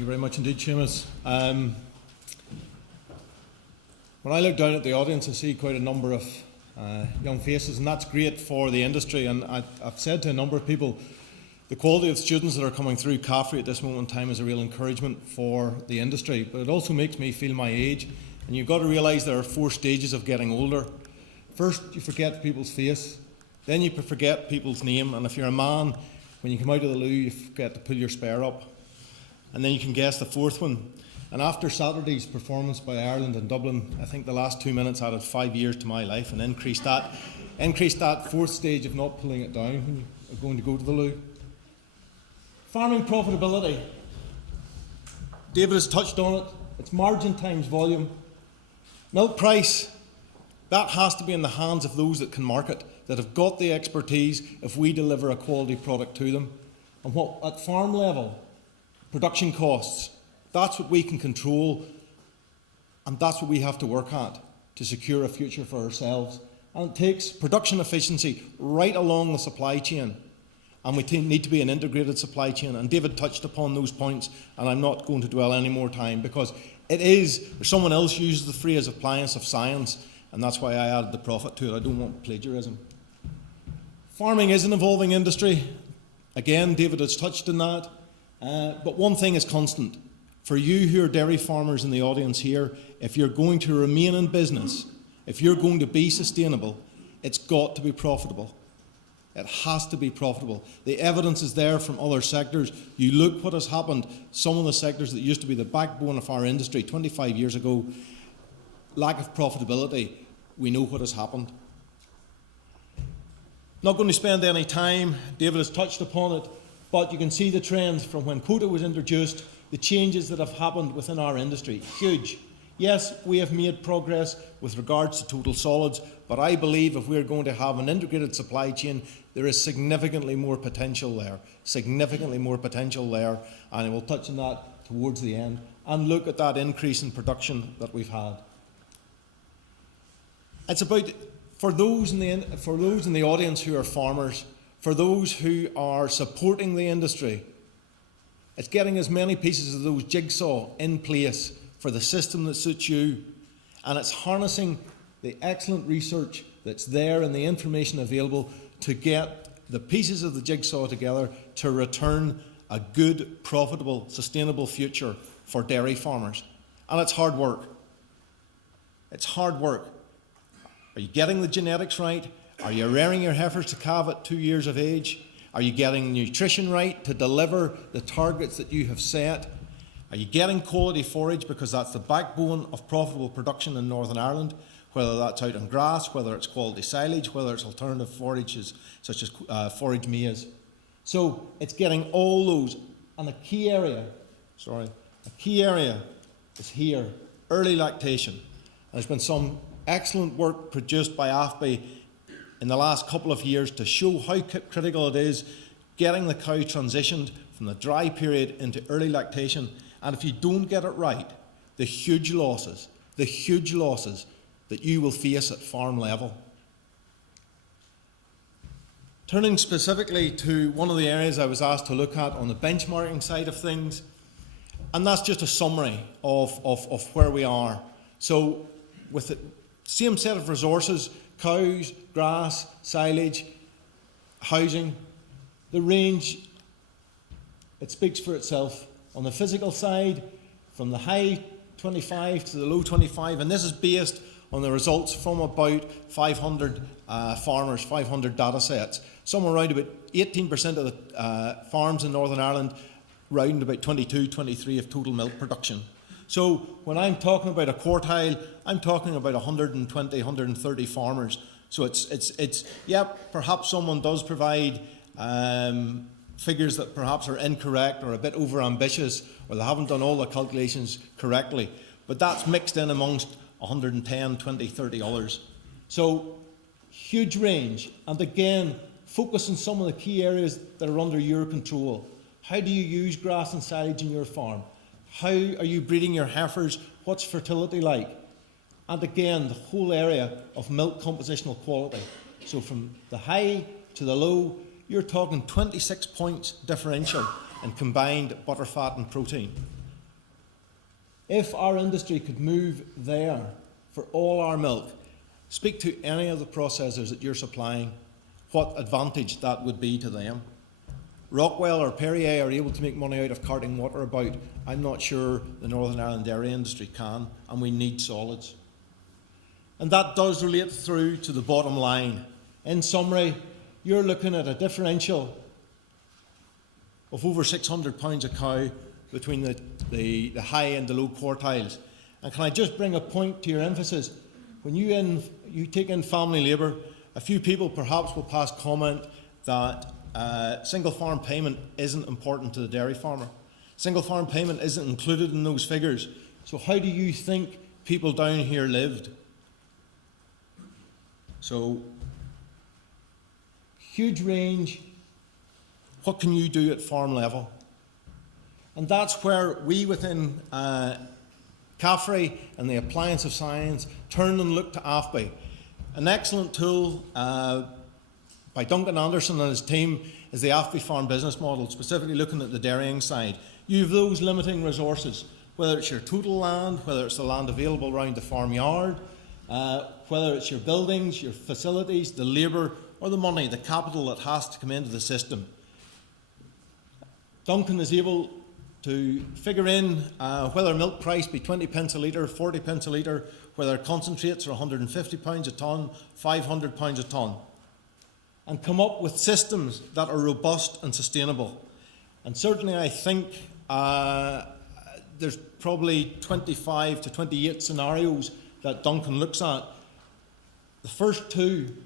Thank you very much indeed, Seamus. When I look down at the audience, I see quite a number of young faces, and that's great for the industry. And I've said to a number of people, the quality of students that are coming through CAFRE at this moment in time is a real encouragement for the industry, but it also makes me feel my age. And you've got to realise there are 4 stages of getting older. First, you forget people's face, then you forget people's name, and if you're a man, when you come out of the loo, you forget to pull your spare up. And then you can guess the 4th one. And after Saturday's performance by Ireland in Dublin, I think the last 2 minutes added 5 years to my life and increased that 4th stage of not pulling it down when you're going to go to the loo. Farming profitability. David has touched on it. It's margin times volume. Milk price, that has to be in the hands of those that can market, that have got the expertise if we deliver a quality product to them. And what at farm level, production costs, that's what we can control, and that's what we have to work at to secure a future for ourselves. And it takes production efficiency right along the supply chain, and we need to be an integrated supply chain. And David touched upon those points, and I'm not going to dwell any more time, because it is, someone else uses the phrase appliance of science, and that's why I added the profit to it. I don't want plagiarism. Farming is an evolving industry. Again, David has touched on that. But one thing is constant. For you who are dairy farmers in the audience here, if you're going to remain in business, if you're going to be sustainable, it's got to be profitable. It has to be profitable. The evidence is there from other sectors. You look what has happened. Some of the sectors that used to be the backbone of our industry 25 years ago, lack of profitability, we know what has happened. Not going to spend any time. David has touched upon it. But you can see the trends from when quota was introduced, the changes that have happened within our industry. Huge. Yes, we have made progress with regards to total solids, but I believe if we're going to have an integrated supply chain, there is significantly more potential there. Significantly more potential there, and I will touch on that towards the end. And look at that increase in production that we've had. It's about, for those in the audience who are farmers, for those who are supporting the industry, it's getting as many pieces of those jigsaw in place for the system that suits you, and it's harnessing the excellent research that's there and the information available to get the pieces of the jigsaw together to return a good, profitable, sustainable future for dairy farmers. And it's hard work. It's hard work. Are you getting the genetics right? Are you rearing your heifers to calve at 2 years of age? Are you getting nutrition right to deliver the targets that you have set? Are you getting quality forage, because that's the backbone of profitable production in Northern Ireland, whether that's out on grass, whether it's quality silage, whether it's alternative forages such as forage maize. So it's getting all those, and a key area is here, early lactation. There's been some excellent work produced by AFBI in the last couple of years to show how critical it is getting the cow transitioned from the dry period into early lactation. And if you don't get it right, the huge losses that you will face at farm level. Turning specifically to one of the areas I was asked to look at on the benchmarking side of things, and that's just a summary of where we are. So with the same set of resources, cows, grass, silage, housing, the range, it speaks for itself. On the physical side, from the high 25 to the low 25, and this is based on the results from about 500 farmers, 500 data sets. Somewhere around about 18% of the farms in Northern Ireland, round about 22, 23 of total milk production. So when I'm talking about a quartile, I'm talking about 120, 130 farmers. So it's yeah, perhaps someone does provide figures that perhaps are incorrect or a bit over-ambitious, or they haven't done all the calculations correctly. But that's mixed in amongst 110, 20, 30 others. So huge range. And again, focus on some of the key areas that are under your control. How do you use grass and silage in your farm? How are you breeding your heifers? What's fertility like? And again, the whole area of milk compositional quality. So from the high to the low, you're talking 26 points differential in combined butter, fat and protein. If our industry could move there for all our milk, speak to any of the processors that you're supplying, what advantage that would be to them. Rockwell or Perrier are able to make money out of carting water about. I'm not sure the Northern Ireland dairy industry can, and we need solids. And that does relate through to the bottom line. In summary, you're looking at a differential of over £600 a cow between the high and the low quartiles. And can I just bring a point to your emphasis? When you take in family labour, a few people perhaps will pass comment that single farm payment isn't important to the dairy farmer. Single farm payment isn't included in those figures. So how do you think people down here lived? So, huge range. What can you do at farm level? And that's where we within CAFRE and the Appliance of Science turn and look to AFBI. An excellent tool by Duncan Anderson and his team is the AFBI farm business model, specifically looking at the dairying side. You have those limiting resources, whether it's your total land, whether it's the land available around the farmyard, whether it's your buildings, your facilities, the labour, or the money, the capital that has to come into the system. Duncan is able to figure in whether milk price be 20 pence a litre, 40 pence a litre, whether concentrates are £150 a tonne, £500 a tonne, and come up with systems that are robust and sustainable. And certainly I think there's probably 25 to 28 scenarios that Duncan looks at. The first two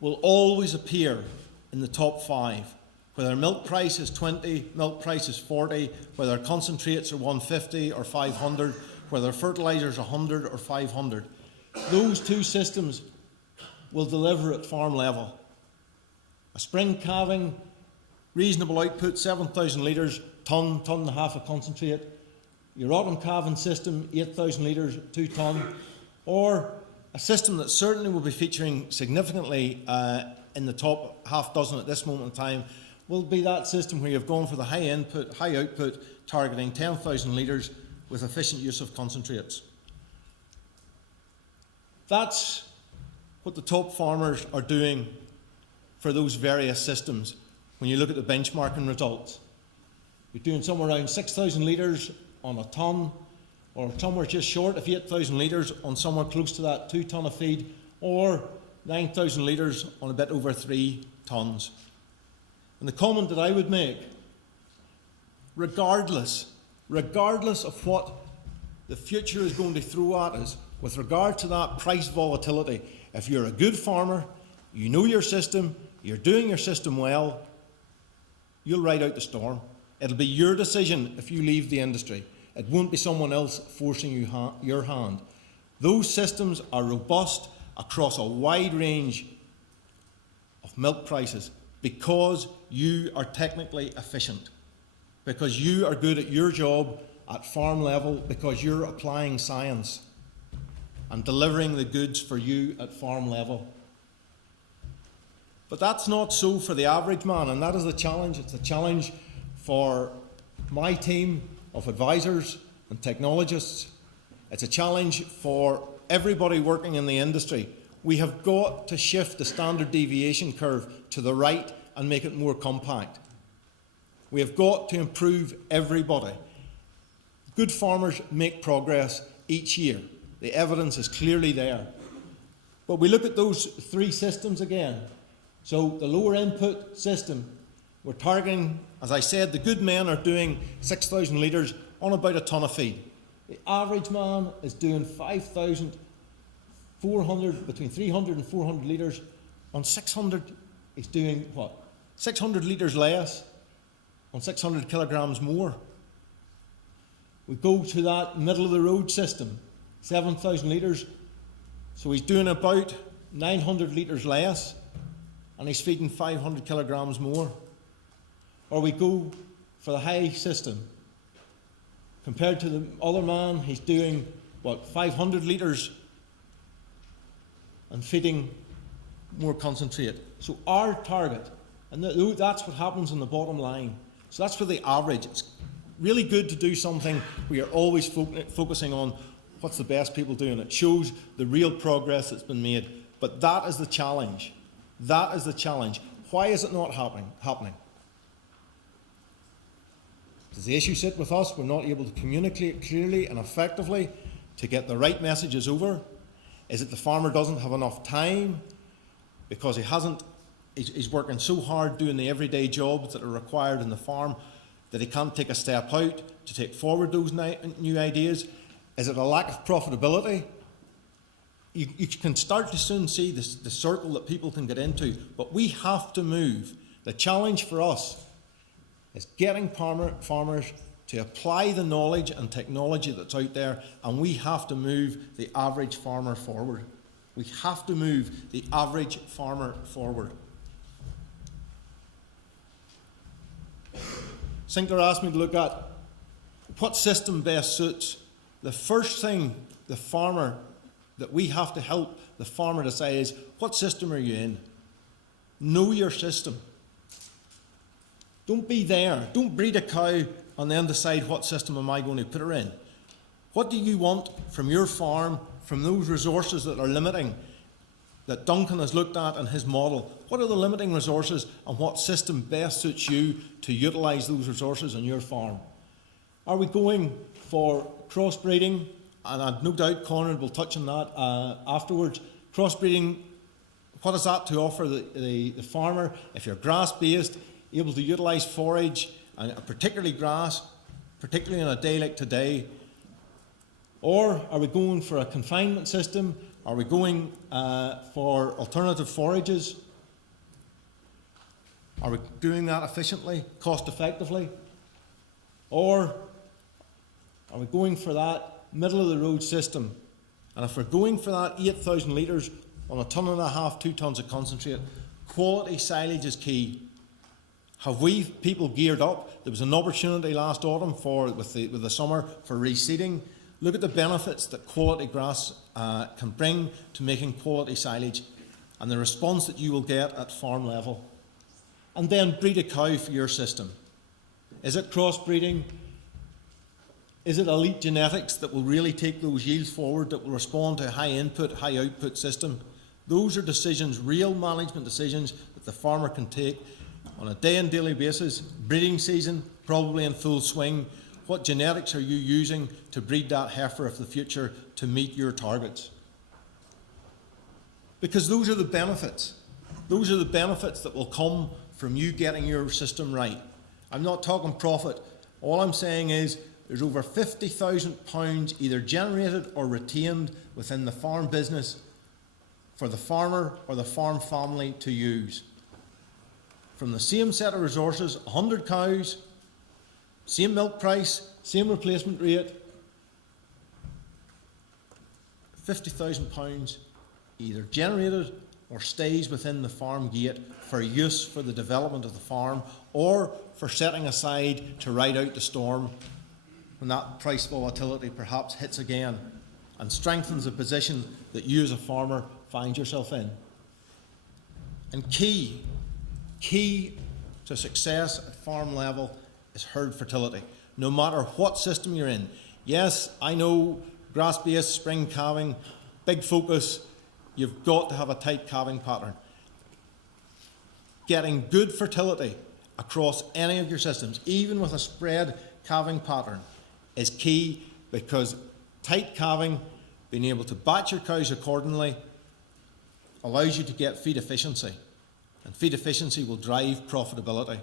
will always appear in the top 5. Whether milk price is 20, milk price is 40, whether concentrates are 150 or 500, whether fertilisers 100 or 500. Those two systems will deliver at farm level. A spring calving, reasonable output, 7,000 litres, tonne and a half of concentrate. Your autumn calving system, 8,000 litres, 2 tonne. Or a system that certainly will be featuring significantly in the top half dozen at this moment in time will be that system where you've gone for the high input, high output, targeting 10,000 litres with efficient use of concentrates. That's what the top farmers are doing for those various systems when you look at the benchmarking results. You're doing somewhere around 6,000 litres on a tonne, or somewhere just short of 8,000 litres on somewhere close to that 2 tonne of feed, or 9,000 litres on a bit over 3 tonnes. And the comment that I would make, regardless of what the future is going to throw at us with regard to that price volatility, if you're a good farmer, you know your system, you're doing your system well, you'll ride out the storm. It'll be your decision if you leave the industry. It won't be someone else forcing your hand. Those systems are robust across a wide range of milk prices because you are technically efficient, because you are good at your job at farm level, because you're applying science and delivering the goods for you at farm level. But that's not so for the average man, and that is the challenge. It's a challenge for my team of advisors and technologists. It's a challenge for everybody working in the industry. We have got to shift the standard deviation curve to the right and make it more compact. We have got to improve everybody. Good farmers make progress each year. The evidence is clearly there. But we look at those 3 systems again. So the lower input system, we're targeting, as I said, the good men are doing 6,000 litres on about a tonne of feed. The average man is doing 5,400, between 300 and 400 litres. On 600, he's doing what? 600 litres less, on 600 kilograms more. We go to that middle of the road system, 7,000 litres. So he's doing about 900 litres less, and he's feeding 500 kilograms more. Or we go for the high system. Compared to the other man, he's doing, 500 litres and feeding more concentrate. So our target, and that's what happens on the bottom line. So that's for the average. really good to do something where you're always focusing on what's the best people doing. It shows the real progress that's been made. But that is the challenge. That is the challenge. Why is it not happening? Does the issue sit with us? We're not able to communicate clearly and effectively to get the right messages over? Is it the farmer doesn't have enough time because he's working so hard doing the everyday jobs that are required in the farm that he can't take a step out to take forward those new ideas? Is it a lack of profitability? You can start to soon see the circle that people can get into, but we have to move. The challenge for us is getting farmers to apply the knowledge and technology that's out there, and we have to move the average farmer forward. We have to move the average farmer forward. Sinclair asked me to look at what system best suits. The first thing the farmer that we have to help the farmer to say is, what system are you in? Know your system. Don't be there. Don't breed a cow and then decide what system am I going to put her in. What do you want from your farm, from those resources that are limiting, that Duncan has looked at in his model? What are the limiting resources and what system best suits you to utilise those resources on your farm? Are we going for crossbreeding? And I've no doubt Conrad will touch on that afterwards. Crossbreeding, what is that to offer the farmer? If you're grass-based, able to utilise forage, and particularly grass, particularly on a day like today? Or are we going for a confinement system? Are we going for alternative forages? Are we doing that efficiently, cost effectively? Or are we going for that middle of the road system? And if we're going for that 8,000 litres on a tonne and a half, 2 tonnes of concentrate, quality silage is key. Have we people geared up? There was an opportunity last autumn with the summer for reseeding. Look at the benefits that quality grass can bring to making quality silage and the response that you will get at farm level. And then breed a cow for your system. Is it crossbreeding? Is it elite genetics that will really take those yields forward, that will respond to a high input, high output system? Those are decisions, real management decisions that the farmer can take on a day and daily basis. Breeding season, probably in full swing. What genetics are you using to breed that heifer of the future to meet your targets? Because those are the benefits. Those are the benefits that will come from you getting your system right. I'm not talking profit. All I'm saying is there's over £50,000 either generated or retained within the farm business for the farmer or the farm family to use. From the same set of resources, 100 cows, same milk price, same replacement rate, £50,000 either generated or stays within the farm gate for use for the development of the farm or for setting aside to ride out the storm when that price volatility perhaps hits again and strengthens the position that you as a farmer find yourself in. And key to success at farm level is herd fertility, no matter what system you're in. Yes, I know grass-based, spring calving, big focus, you've got to have a tight calving pattern. Getting good fertility across any of your systems, even with a spread calving pattern, is key, because tight calving, being able to batch your cows accordingly, allows you to get feed efficiency. And feed efficiency will drive profitability.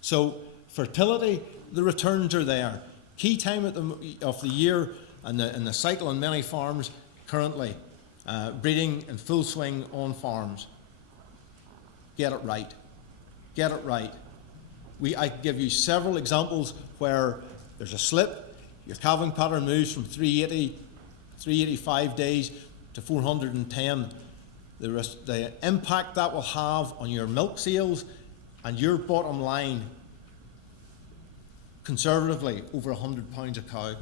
So fertility, the returns are there. Key time of the year and the cycle on many farms currently, breeding in full swing on farms. Get it right. Get it right. I can give you several examples where there's a slip, your calving pattern moves from 385 days to 410. The impact that will have on your milk sales and your bottom line, conservatively, over £100 a cow.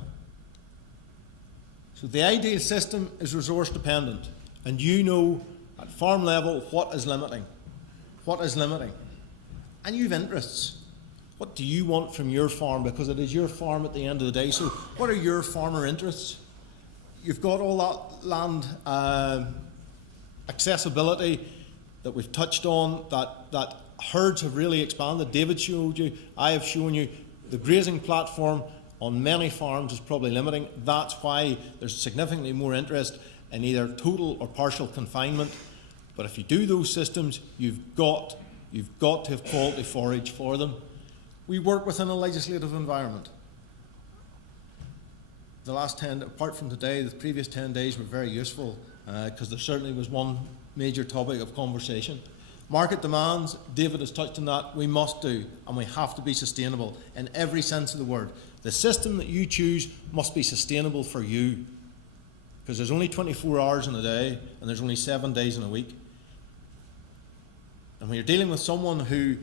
So the ideal system is resource dependent, and you know at farm level what is limiting. What is limiting? And you've interests. What do you want from your farm? Because it is your farm at the end of the day. So what are your farmer interests? You've got all that land accessibility that we've touched on, that herds have really expanded. David showed you, I have shown you, the grazing platform on many farms is probably limiting. That's why there's significantly more interest in either total or partial confinement. But if you do those systems, you've got to have quality forage for them. We work within a legislative environment. The last 10, apart from today, the previous 10 days were very useful because there certainly was one major topic of conversation. Market demands, David has touched on that, we must do, and we have to be sustainable in every sense of the word. The system that you choose must be sustainable for you, because there's only 24 hours in a day and there's only 7 days in a week. And when you're dealing with someone who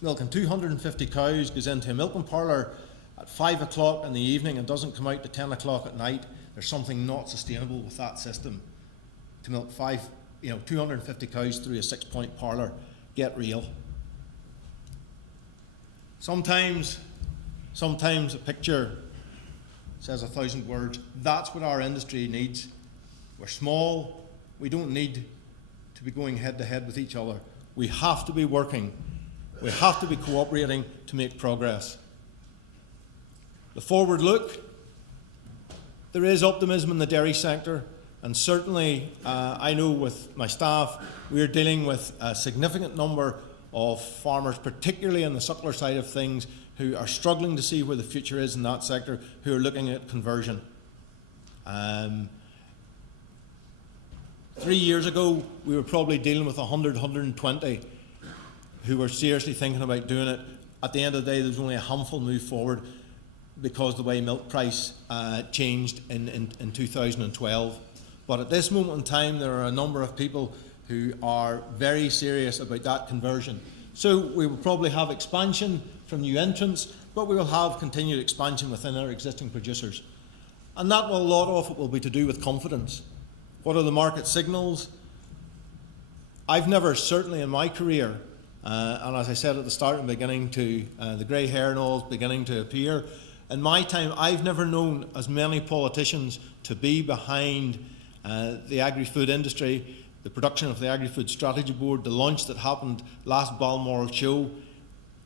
milking 250 cows goes into a milking parlour at 5 o'clock in the evening and doesn't come out to 10 o'clock at night, there's something not sustainable with that system. To milk 250 cows through a 6-point parlour, get real. Sometimes a picture says 1,000 words. That's what our industry needs. We're small. We don't need to be going head to head with each other. We have to be working. We have to be cooperating to make progress. The forward look, there is optimism in the dairy sector, and certainly I know with my staff we are dealing with a significant number of farmers, particularly on the suckler side of things, who are struggling to see where the future is in that sector, who are looking at conversion. 3 years ago we were probably dealing with 100, 120 who were seriously thinking about doing it. At the end of the day, there's only a handful move forward because the way milk price changed in 2012. But at this moment in time, there are a number of people who are very serious about that conversion. So we will probably have expansion from new entrants, but we will have continued expansion within our existing producers. And that will, a lot of it will be to do with confidence. What are the market signals? I've never, certainly in my career, and as I said at the start, I'm beginning to, the grey hair and all is beginning to appear. In my time, I've never known as many politicians to be behind the agri-food industry, the production of the Agri-Food Strategy Board, the launch that happened last Balmoral show.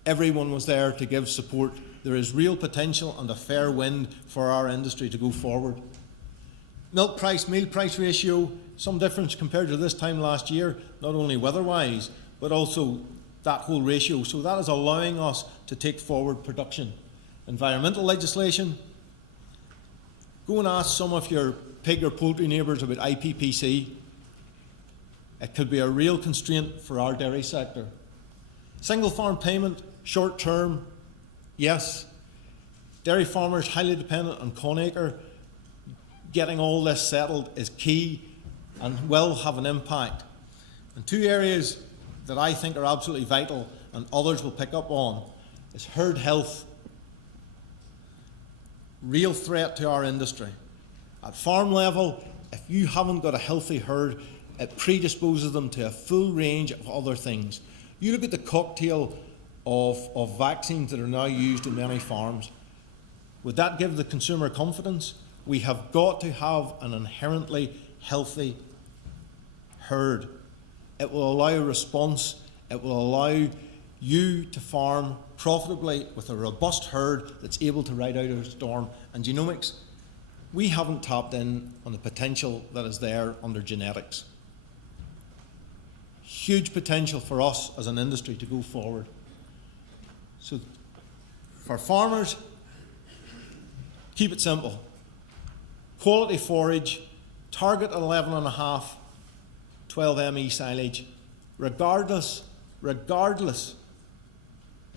Everyone was there to give support. There is real potential and a fair wind for our industry to go forward. Milk price, meal price ratio, some difference compared to this time last year, not only weather-wise, but also that whole ratio. So that is allowing us to take forward production. Environmental legislation. Go and ask some of your pig or poultry neighbours about IPPC. It could be a real constraint for our dairy sector. Single farm payment, short term, yes. Dairy farmers highly dependent on Conacre. Getting all this settled is key and will have an impact. And two areas that I think are absolutely vital and others will pick up on is herd health. Real threat to our industry. At farm level, if you haven't got a healthy herd, it predisposes them to a full range of other things. You look at the cocktail of vaccines that are now used in many farms. Would that give the consumer confidence? We have got to have an inherently healthy herd. It will allow a response. It will allow you to farm profitably with a robust herd that's able to ride out a storm. And genomics, we haven't tapped in on the potential that is there under genetics. Huge potential for us as an industry to go forward. So for farmers, keep it simple. Quality forage, target 11.5, 12 ME silage, regardless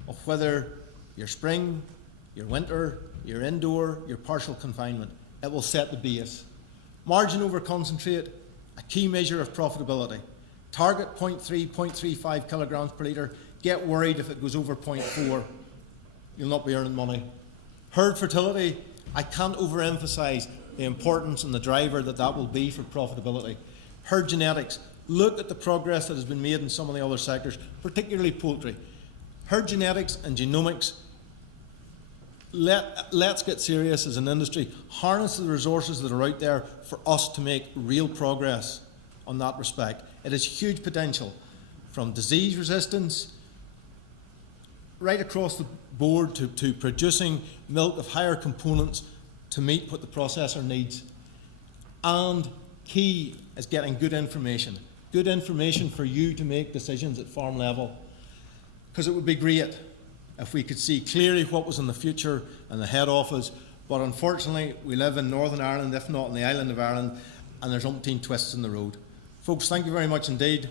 of whether your spring, your winter, your indoor, your partial confinement. It will set the base. Margin over concentrate, a key measure of profitability. Target 0.3, 0.35 kilograms per litre. Get worried if it goes over 0.4. You'll not be earning money. Herd fertility, I can't overemphasise the importance and the driver that will be for profitability. Herd genetics, look at the progress that has been made in some of the other sectors, particularly poultry. herd genetics and genomics. Let's get serious as an industry, harness the resources that are out there for us to make real progress on that respect. It has huge potential, from disease resistance right across the board to producing milk of higher components to meet what the processor needs. And key is getting good information for you to make decisions at farm level. Because it would be great if we could see clearly what was in the future in the head office, but unfortunately we live in Northern Ireland, if not on the island of Ireland, and there's umpteen twists in the road. Folks, thank you very much indeed.